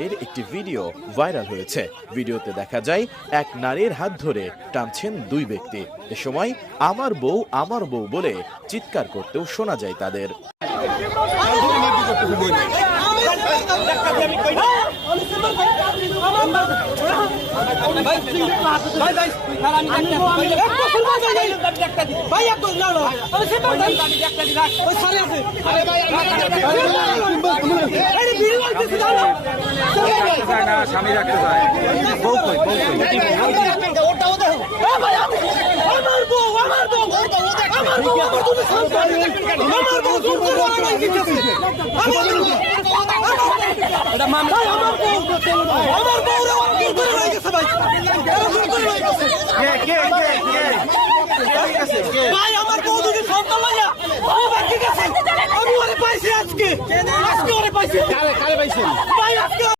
ধরনের একটি video viral হয়েছে। ভিডিওতে দেখা যায় এক নারীর হাত ধরে টানছেন দুই ব্যক্তি। এ সময় আমার বউ বলে চিৎকার করতেও শোনা যায় তাদের। স্বামী রাখতে চায় আজকে